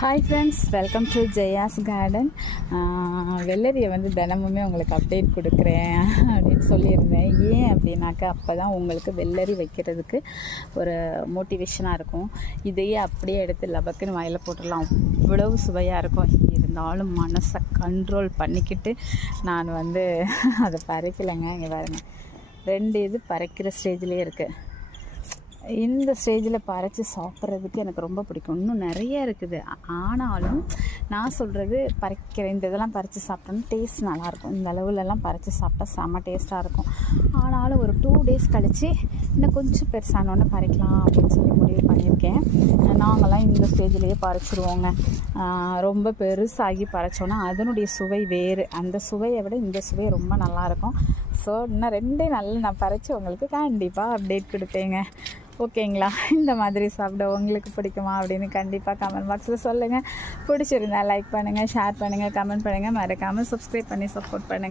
Hi friends, welcome to Jaya's garden. வெள்ளரியை தினமுமே உங்களுக்கு அப்டேட் கொடுக்குறேன் அப்படின்னு சொல்லியிருந்தேன். ஏன் அப்படின்னாக்கா அப்போ தான் உங்களுக்கு வெள்ளரி வைக்கிறதுக்கு ஒரு மோட்டிவேஷனாக இருக்கும். இதையே அப்படியே எடுத்து லபக்குன்னு வாயில் போட்டுடலாம், அவ்வளவு சுவையாக இருக்கும். இருந்தாலும் மனசை கண்ட்ரோல் பண்ணிக்கிட்டு நான் அதை பறிக்கலைங்க. இங்கே பாருங்க, 2 இது பறிக்கிற ஸ்டேஜ்லேயே இருக்குது. இந்த ஸ்டேஜில் பறித்து சாப்பிட்றதுக்கு எனக்கு ரொம்ப பிடிக்கும். இன்னும் நிறைய இருக்குது. ஆனாலும் நான் சொல்கிறது, இந்த இதெல்லாம் பறித்து சாப்பிட்டோன்னா டேஸ்ட் நல்லாயிருக்கும். இந்த அளவுலலாம் பறித்து சாப்பிட்டா செம்ம டேஸ்ட்டாக இருக்கும். ஆனாலும் ஒரு 2 டேஸ் கழித்து இன்னும் கொஞ்சம் பெருசானோன்னு பறிக்கலாம் அப்படின்னு சொல்லி முடிவு பண்ணியிருக்கேன். நாங்கள்லாம் இந்த ஸ்டேஜ்லேயே பறிச்சிருவோங்க. ரொம்ப பெருசாகி பறிச்சோன்னா அதனுடைய சுவை வேறு. அந்த சுவையை விட இந்த சுவை ரொம்ப நல்லாயிருக்கும். ஸோ இன்னும் 2 நாளில் நான் பறித்து உங்களுக்கு கண்டிப்பாக அப்டேட் கொடுப்பேங்க. ஓகேங்களா? இந்த மாதிரி சாப்பிட உங்களுக்கு பிடிக்குமா அப்படின்னு கண்டிப்பாக கமெண்ட் பாக்ஸில் சொல்லுங்கள். பிடிச்சிருந்தா லைக் பண்ணுங்கள், ஷேர் பண்ணுங்கள், கமெண்ட் பண்ணுங்கள். மறக்காமல் சப்ஸ்கிரைப் பண்ணி சப்போர்ட் பண்ணுங்கள்.